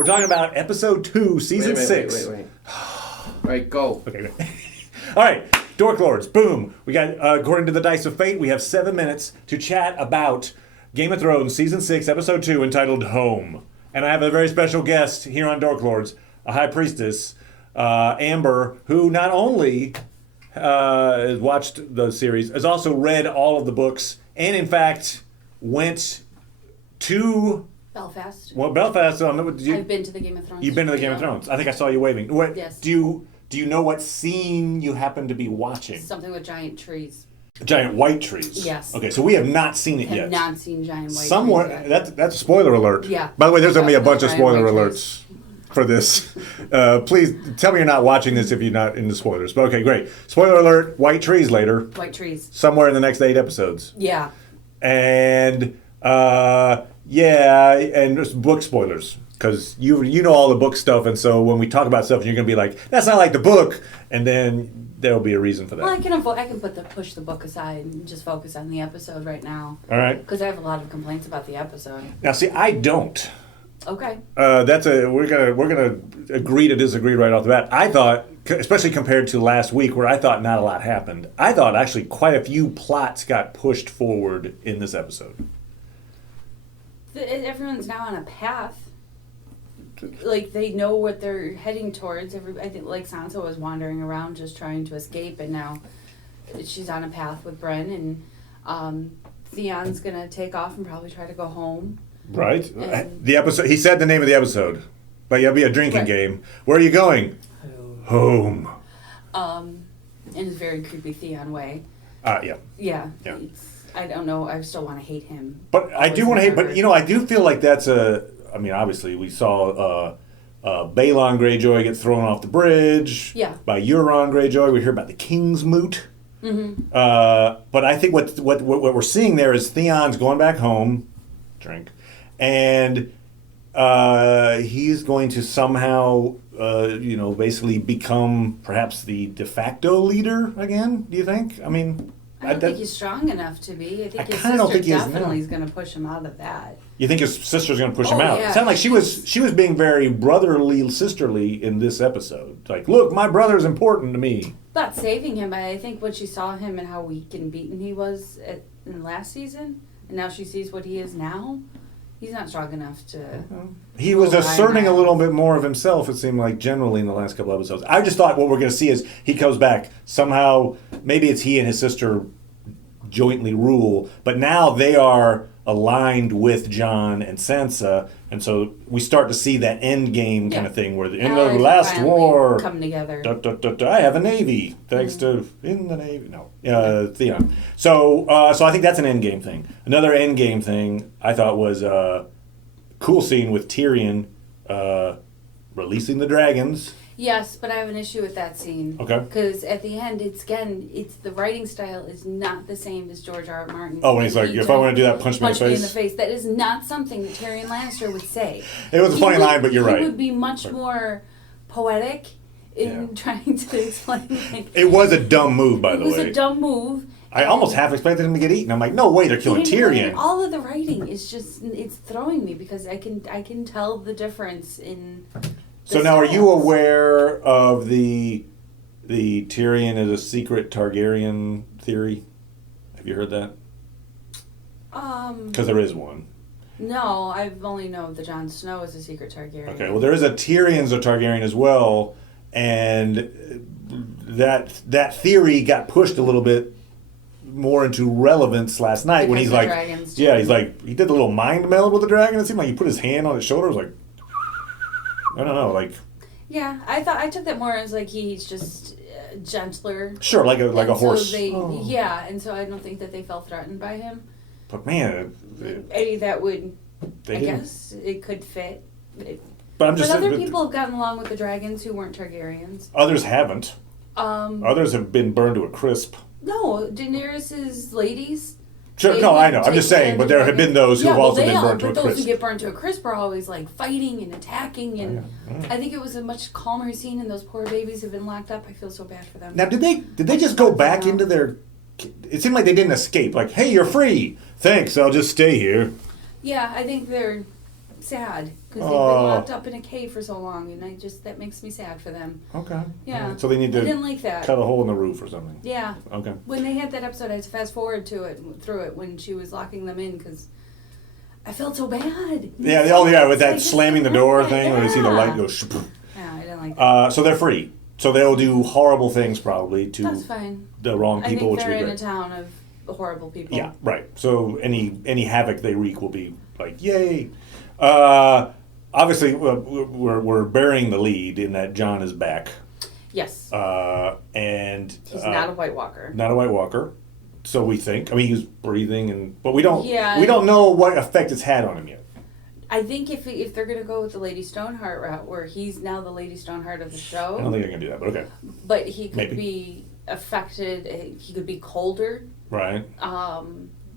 We're talking about episode 2, season 6. Wait. All right, go. Okay. All right, Dork Lords. Boom. We got, according to the Dice of Fate, we have 7 minutes to chat about Game of Thrones, season 6, episode 2, entitled Home. And I have a very special guest here on Dork Lords, a high priestess, Amber, who not only watched the series, has also read all of the books, and in fact went to Belfast. Well, Belfast. I've been to the Game of Thrones. You've been to the Game of Thrones. I think I saw you waving. What, yes. Do you know what scene you happen to be watching? Something with giant trees. Giant white trees. Yes. Okay, so we have not seen it I yet. have not seen giant white Somewhere, trees yet. that's a spoiler alert. Yeah. By the way, there's going to be a bunch of Giant spoiler white alerts for this. Please tell me you're not watching this if you're not into spoilers. But okay, great. Spoiler alert, white trees later. White trees. Somewhere in the next 8 episodes. Yeah. And, and just book spoilers. Because you know all the book stuff, and so when we talk about stuff, you're going to be like, that's not like the book, and then there'll be a reason for that. Well, I can push the book aside and just focus on the episode right now. All right. Because I have a lot of complaints about the episode. Now, see, I don't. Okay. We're gonna agree to disagree right off the bat. I thought, especially compared to last week, where I thought not a lot happened, I thought actually quite a few plots got pushed forward in this episode. Everyone's now on a path. Like, they know what they're heading towards. I think, like, Sansa was wandering around just trying to escape, and now she's on a path with Bren, and Theon's gonna take off and probably try to go home. Right. And the episode. He said the name of the episode, but it'll be a drinking game. Where are you going? Home. In his very creepy Theon way. Yeah. Yeah. I don't know. I still want to hate him. But I do want to hate. But I do feel like that's a. I mean, obviously, we saw Balon Greyjoy get thrown off the bridge. Yeah. By Euron Greyjoy. We hear about the King's Moot. Mm-hmm. But I think what we're seeing there is Theon's going back home, drink, and he's going to somehow, basically become perhaps the de facto leader again. Do you think? I mean, I don't think he's strong enough to be. I think his kinda don't sister think he is definitely now. is going to push him out of that. You think his sister's going to push him out? Yeah. It sounded like she was being very brotherly, sisterly in this episode. Like, look, my brother's important to me. Not saving him, but I think when she saw him and how weak and beaten he was in last season, and now she sees what he is now, he's not strong enough to... He was asserting a little bit more of himself, it seemed like, generally in the last couple episodes. I just thought what we're going to see is he comes back. Somehow, maybe it's he and his sister jointly rule, but now they are aligned with Jon and Sansa, and so we start to see that end game kind of thing where the end of the last war come together. I have a navy thanks to in the navy Theon. So I think that's an end game thing. Another end game thing I thought was a cool scene with Tyrion releasing the dragons. Yes, but I have an issue with that scene. Okay. Because at the end, it's the writing style is not the same as George R. R. Martin. Oh, when he's like, if I want to do that, punch me in the face. That is not something that Tyrion Lannister would say. It was a funny line, but you're right. He would be much more poetic in trying to explain. It was a dumb move, by the way. It was a dumb move. I almost half expected him to get eaten. I'm like, no way, they're killing Tyrion. All of the writing is just, it's throwing me because I can tell the difference in... So now, are you aware of the Tyrion is a secret Targaryen theory? Have you heard that? Because there is one. No, I only know that Jon Snow is a secret Targaryen. Okay, well, there is a Tyrion's a Targaryen as well, and that theory got pushed a little bit more into relevance last night when he's like, he did a little mind meld with the dragon. It seemed like he put his hand on his shoulder. It was like, I don't know, like. Yeah, I took that more as like he's just gentler. Sure, like a horse. Yeah, and so I don't think that they felt threatened by him. But man, I guess it could fit. But other people have gotten along with the dragons who weren't Targaryens. Others haven't. Others have been burned to a crisp. No, Daenerys's ladies. Sure, no, I know. I'm just saying, but there have been those who have also been burned to a crisp. But those who get burned to a crisp are always like fighting and attacking, and I think it was a much calmer scene. And those poor babies have been locked up. I feel so bad for them. Now, did they just go back into their? It seemed like they didn't escape. Like, hey, you're free. Thanks, I'll just stay here. Yeah, I think they're sad because they've been locked up in a cave for so long, and that makes me sad for them. Okay. Yeah. So they need I to didn't like that. cut a hole in the roof or something. Yeah. Okay. When they had that episode, I had to fast forward through it when she was locking them in because I felt so bad. Yeah, with that slamming the door thing when you see the light go. Yeah, I didn't like that. So they're free. So they'll do horrible things probably to That's fine. the wrong people, I think which they're would be in great. a town of horrible people. Yeah, right. So any havoc they wreak will be like, yay. Obviously, we're bearing the lead in that Jon is back. Yes. And he's not a White Walker. Not a White Walker. So we think. I mean, he's breathing, but we don't. Yeah. We don't know what effect it's had on him yet. I think if they're gonna go with the Lady Stoneheart route, where he's now the Lady Stoneheart of the show. I don't think they're gonna do that, but okay. But he could Maybe. be affected. He could be colder. Right.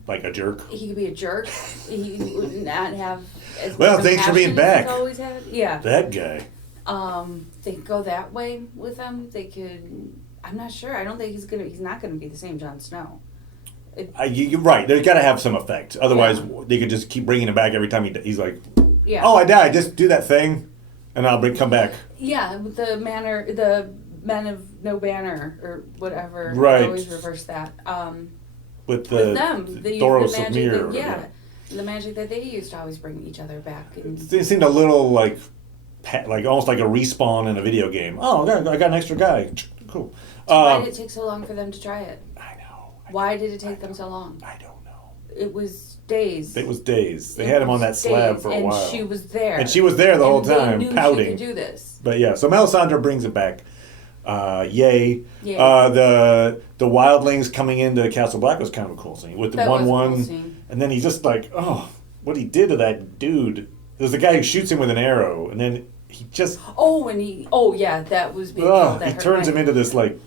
Like a jerk. He could be a jerk. He would not have as Well, much thanks for being compassion as back. he's always had. Yeah. That guy. They could go that way with him. They could. I'm not sure. I don't think he's not gonna be the same Jon Snow. You're right. They've got to have some effect. Otherwise, they could just keep bringing him back every time he's like, Yeah. "Oh, I died. Just do that thing, and I'll come back." Yeah, the Men of No Banner or whatever. Right. I always reverse that. With With them, they use Thoros the of magic. Myr. The magic that they used to always bring each other back. And It seemed a little like almost like a respawn in a video game. Oh, I got an extra guy. Cool. why did it take so long for them to try it? I know. Why did it take them so long? I don't know. It was days. It was days. They had him on that slab for a while. And she was there. And she was there the whole And they time, knew pouting. She could do this. But yeah, so Melisandre brings it back. Yay. Yay. The wildlings coming into Castle Black was kind of a cool scene with the That was a 1-1. cool scene. And then he's just like, oh, what he did to that dude. There's the guy who shoots him with an arrow, and then he just that was being that he hurt turns my- him into this like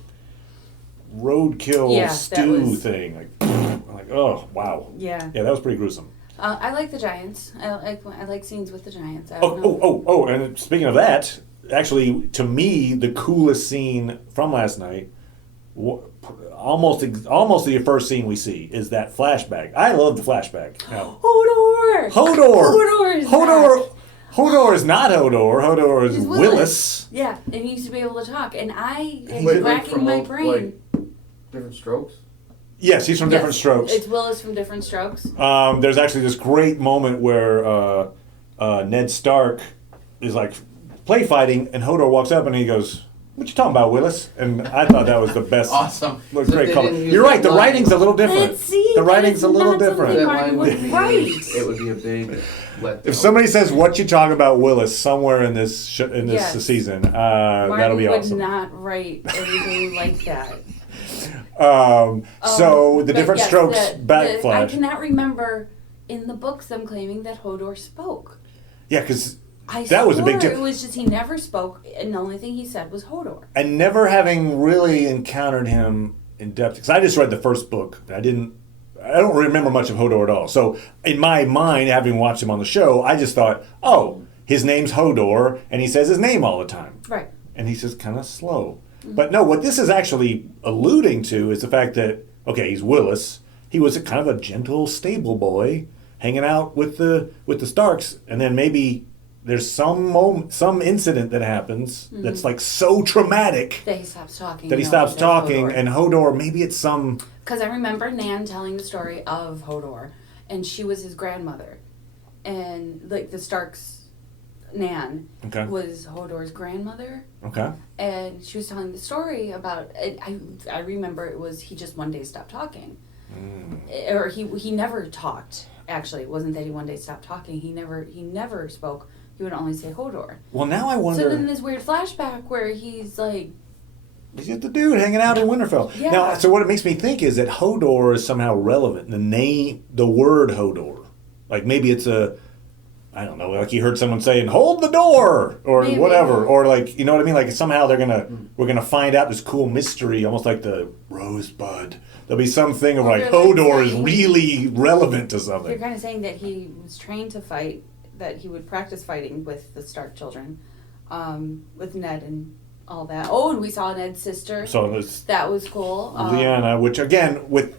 roadkill Yeah, that stew was- thing. Like oh wow. Yeah. Yeah, that was pretty gruesome. I like the Giants. I like scenes with the Giants. I don't know. Oh, and speaking of that, actually, to me, the coolest scene from last night, almost the first scene we see, is that flashback. I love the flashback. Now, Hodor! Hodor is back. Hodor is not Hodor. Hodor is He's Willis. Yeah, and he used to be able to talk. And I am Wait, racking from my all, brain. like, different strokes? Yes, he's from Different Strokes. It's Willis from Different Strokes. There's actually this great moment where Ned Stark is like play fighting, and Hodor walks up and he goes, "What you talking about, Willis?" And I thought that was the best. Awesome. Look, So great they color. didn't use You're right. that The line. writing's a little different. Let's see, the that writing's is a little not something different. That Martin line was would be, right. it would be a big letdown. If somebody says, "What you talking about, Willis?" somewhere in this Yes. season, Martin that'll be would awesome. not write anything like that. So the But Different yes, Strokes I backflash. cannot remember in the books them claiming that Hodor spoke. Yeah, because I that was a big swore tip. It was just he never spoke, and the only thing he said was Hodor. And never having really encountered him in depth, because I just read the first book. I don't remember much of Hodor at all. So in my mind, having watched him on the show, I just thought, oh, his name's Hodor, and he says his name all the time. Right. And he's just kind of slow. But no, what this is actually alluding to is the fact that, okay, he's Willis. He was a kind of a gentle stable boy hanging out with the Starks, and then maybe there's some incident that happens that's like so traumatic That he stops talking. that he No, stops that's talking, Hodor. and Hodor, maybe it's some... Because I remember Nan telling the story of Hodor, and she was his grandmother, and like the Starks' Nan Okay. was Hodor's grandmother, Okay. and she was telling the story about. I remember it was he just one day stopped talking, or he never talked. Actually, it wasn't that he one day stopped talking. He never spoke. He would only say Hodor. Well, now I wonder... So then this weird flashback where he's like. He's just the dude hanging out in Winterfell. Yeah. Now, so what it makes me think is that Hodor is somehow relevant. The word Hodor. Like maybe it's I don't know, like you heard someone saying, "Hold the door," or Maybe. whatever. Or like, you know what I mean? Like somehow we're gonna find out this cool mystery, almost like the Rosebud. There'll be something of Well, like, they're like Hodor is saying- really relevant to You're something. kind of saying that he was trained to fight, that he would practice fighting with the Stark children, with Ned and all that. Oh, and we saw Ned's sister. So it's That was cool. Lyanna, which again, with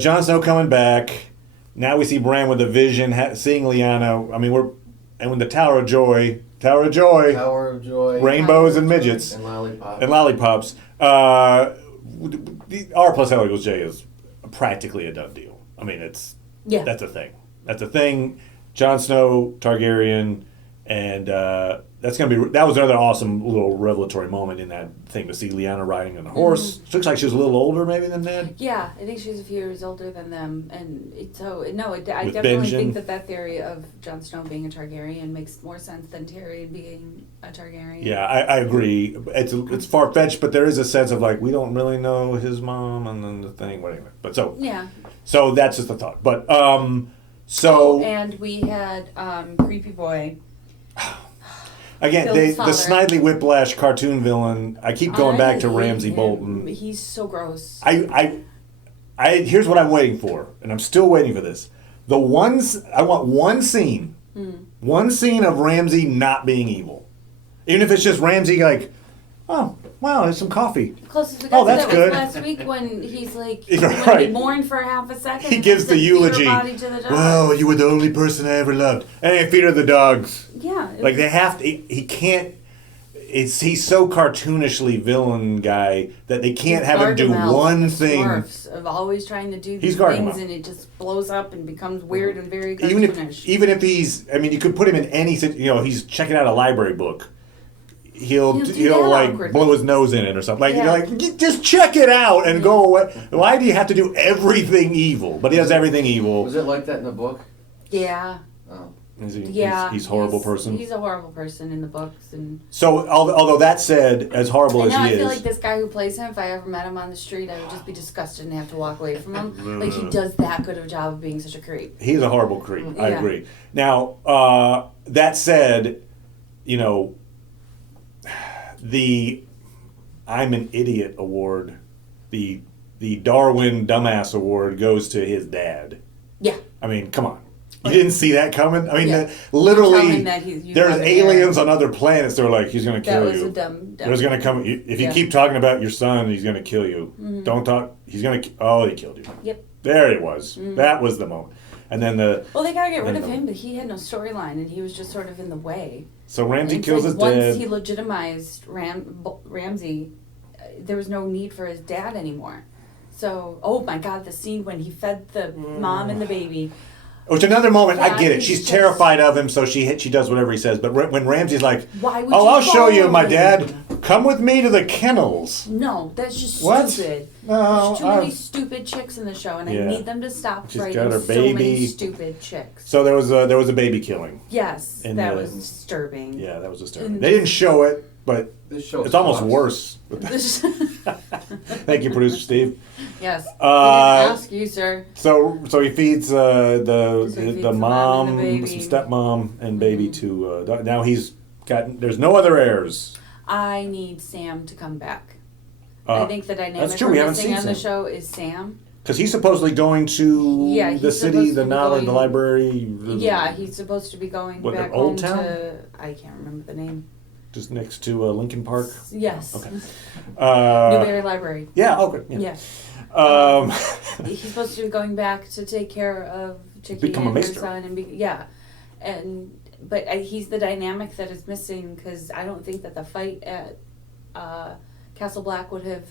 Jon Snow coming back, Now we see Bran with a vision, seeing Lyanna. I mean, and when the Tower of Joy, Tower of Joy. rainbows and midgets And lollipops. and lollipops. R plus L equals J is practically a done deal. I mean, that's a thing. That's a thing. Jon Snow, Targaryen, and that was another awesome little revelatory moment in that thing to see Lyanna riding on a horse. She looks like she was a little older maybe than Ned. Yeah, I think she's a few years older than them, and I With definitely Benjen. think that theory of Jon Snow being a Targaryen makes more sense than Tyrion being a Targaryen. Yeah, I agree. It's far fetched, but there is a sense of like we don't really know his mom and then the thing, whatever. But so that's just a thought. But and we had Creepy Boy. Again, Phil's the father. Snidely Whiplash cartoon villain. I keep going back to Ramsay Bolton. He's so gross. Here's what I'm waiting for, and I'm still waiting for this. I want one scene of Ramsay not being evil, even if it's just Ramsay like, oh wow, there's some coffee. Closest we got to that's that good. was last week when he's like, Right. when he mourned for half a second. He gives the and eulogy. feed her body to the dogs. Well, you were the only person I ever loved, and they feed her the dogs. Yeah. Like they have to. He can't. He's so cartoonishly villain guy that they can't have him do one thing. Smurfs of always trying to do these Gargamel. things, and it just blows up and becomes weird and very Even cartoonish. if he's, I mean, you could put him in any. He's checking out a library book. He'll do that like awkwardly. blow his nose in it or something. Like Yeah. you're like, just check it out and go away. Why do you have to do everything evil? But he does everything evil. Was it like that in the book? Yeah. Oh. He's a horrible person. He's a horrible person in the books, and So, although that said, as horrible as now he I feel is, like this guy who plays him, if I ever met him on the street, I would just be disgusted and have to walk away from him. Like, he does that good of a job of being such a creep. he's a horrible creep. I Yeah. agree. Now, that said, the I'm an Idiot award, the Darwin Dumbass award goes to his dad. Yeah. I mean, come on. You didn't see that coming? I mean, Yeah. literally, Tell him that you there's love him. aliens on other planets. They're like, he's going to That kill was you. a dumb. There's going to come, if you Yeah. keep talking about your son, he's going to kill you. Don't talk, he's going to, he killed you. Yep. There he was. That was the moment. And then Well, they gotta get rid of then- him, but he had no storyline, and he was just sort of in the way. so Ramsay It's kills like his once dad. he legitimized Ramsay, there was no need for his dad anymore. So, oh my God, the scene when he fed the mom and the baby. Which another moment, I Yeah, get it. he's She's just- terrified of him, so she does whatever he says. But when Ramsay's like, Why would "Oh, you I'll show you, follow my him?" dad. Come with me to the kennels." No, that's just What? stupid. No, There's too many stupid chicks in the show, and Yeah. I need them to stop She's writing got her so many baby. stupid chicks. So there was a baby killing. Yes, And that then- was disturbing. Yeah, that was disturbing. And- They didn't show it, but This show it's almost sucks. worse. Thank you, producer Steve. Yes. We Uh, didn't ask you, sir. So he feeds So he the feeds the the mom, mom and the baby. some stepmom and baby to now he's got. There's no other heirs. I need Sam to come back. I think the dynamic that's true, we're we haven't missing seen on the Sam. show is Sam. Because he's supposedly going to Yeah, the he's city, supposed the to be knowledge, the going- library. Yeah, he's supposed to be going What, back Old home Town? to. I can't remember the name. Just next to Lincoln Park. Yes. Okay. Newberry Library. Yeah. Okay. Yeah. Yeah. Um, He's supposed to be going back to take care of Chicky Become a and her maester. son, and but he's the dynamic that is missing, because I don't think that the fight at Castle Black would have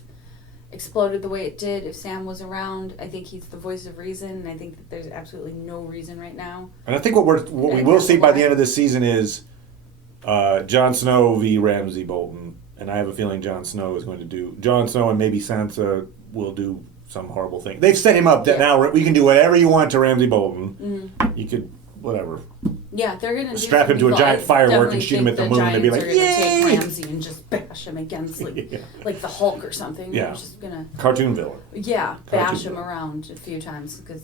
exploded the way it did if Sam was around. I think he's the voice of reason, and I think that there's absolutely no reason right now. and I think what we will see by the end of this season is Jon Snow v. Ramsay Bolton, and I have a feeling Jon Snow and maybe Sansa will do some horrible thing. They've set him up that now we can do whatever you want to Ramsay Bolton. You could whatever. Yeah, they're gonna Strap him to a giant firework and shoot him at the moon and be like, "Yay!" "Yay!" Take Ramsay and just bash him against Yeah. like the Hulk or something. Yeah. They're just gonna Cartoon villain. bash him villain. around a few times because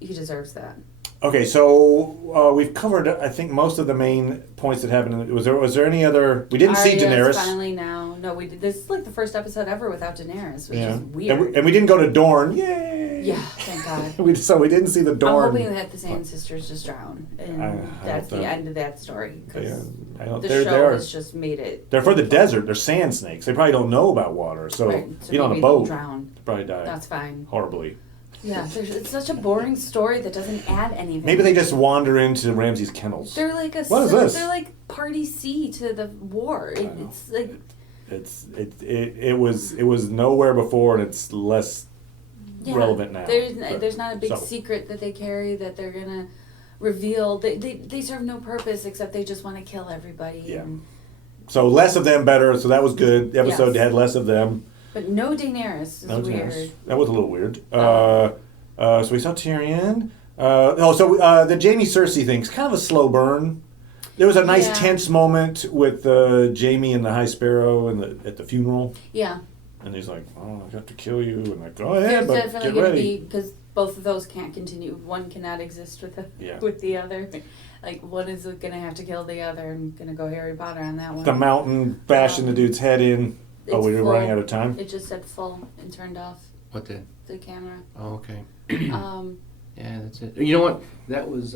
he deserves that. Okay, so we've covered, I think, most of the main points that happened. Was there any other? We didn't see Arya's Daenerys. finally now. No, we did. This is like the first episode ever without Daenerys, which is weird. And we didn't go to Dorne. Yay! Yeah, thank God. we didn't see the I'm Dorne. hoping that the Sand Sisters just drown, and I that's hope the that- end of that story. Because the they're show has just made it. They're for the desert. They're sand snakes. They probably don't know about water. So, Right, so on a maybe boat, they'll drown. probably die That's fine. horribly. Yeah, it's such a boring story that doesn't add anything. Maybe they just wander into Ramsay's kennels. They're like What is this? They're like Party C to the war. It's like it was nowhere before, and it's less relevant now. There's not a big secret that they carry that they're gonna reveal. They serve no purpose except they just want to kill everybody. Yeah. And, So less of them, better. So that was good. The episode had less of them. but no Daenerys is weird. Daenerys. That was a little weird. So we saw Tyrion. The Jaime Cersei thing's kind of a slow burn. There was a nice tense moment with Jaime and the High Sparrow at the funeral. Yeah. And he's like, "Oh, I got to kill you," and like, "Go ahead, There's but definitely get going to ready." be, because both of those can't continue. One cannot exist with the other. Like, one is going to have to kill the other. I'm going to go Harry Potter on that one. The mountain bashing the dude's head in. Oh, we were running out of time? It just said full and turned off What did? the camera. Oh, okay. Yeah, that's it. You know what? That was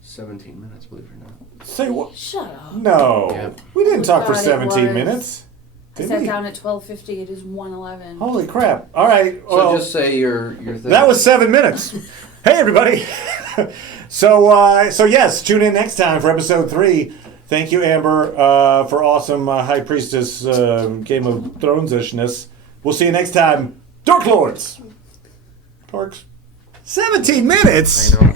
17 minutes, believe it or not. Say what? Shut up. No. Yeah. We didn't talk for God, it 17 was. minutes. I Did sat we? down at 12:50. It is 1:11. Holy crap. All right. So Well, just say your thing. that was 7 minutes. Hey, everybody. So yes, tune in next time for episode 3. Thank you, Amber, for awesome High Priestess Game of Thrones-ishness. We'll see you next time. Dork Lords. Dorks. 17 minutes? I know.